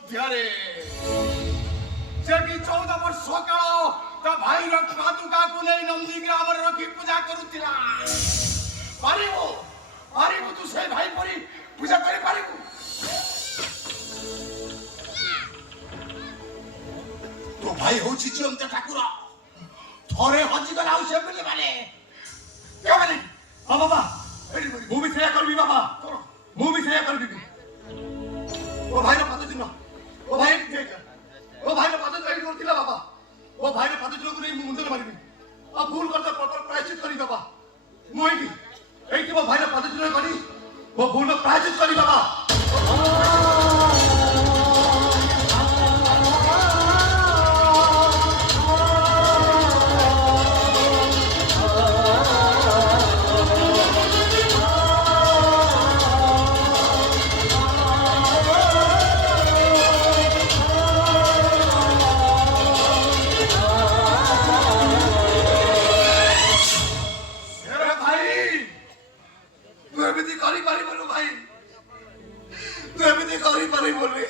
ମଧ୍ୟରେ ସେଠି 14 ବର୍ଷ କାଳ ତା ଭାଇର ପାଦୁକାକୁ ନେଇ ନନ୍ଦୀ ଗ୍ରାମରେ ରଖି ପୂଜା କରୁଥିଲା। ପାରିବୁ ପାରିବୁ ତୁ ସେ ଭାଇ ପରି ପୂଜା କରିପାରିବୁ? ତୋ ଭାଇ ହଉଛି ଜିଅନ୍ତା ଠାକୁର। ଥରେ ହଜିଗଲା ଆଉ ସେ ମିଳିବନି। ହଁ ବାବା, ମୁଁ ବି ସେଇଆ କରିବି ବାବା, ମୁଁ ବି ସେଇଆ କରିବି। ମୋ ଭାଇର ପାଦ ଚିହ୍ନ, ମୋ ଭାଇ ମୋ ଭାଇର ପାଦ ଏଇଠି କରିଥିଲା ବାବା। ମୋ ଭାଇର ପାଦ ଚିହ୍ନକୁ ନେଇ ମୁଁ ମୁଣ୍ଡରେ ମାରିବି ଆଉ ଭୁଲ କରିଦେବା ପ୍ରାୟଶ୍ଚିତ କରିବି ବାବା। ମୁଁ ଏଇଠି ମୋ ଭାଇର ପାଦ ଚିହ୍ନ କରି ମୋ ଭୁଲର ପ୍ରାୟଶ୍ଚିତ କରିବି ବାବା। ତୁ ଏମିତି କରିପାରିବୁନି ଭାଇ, ତୁ ଏମିତି କରିପାରିବୁନି।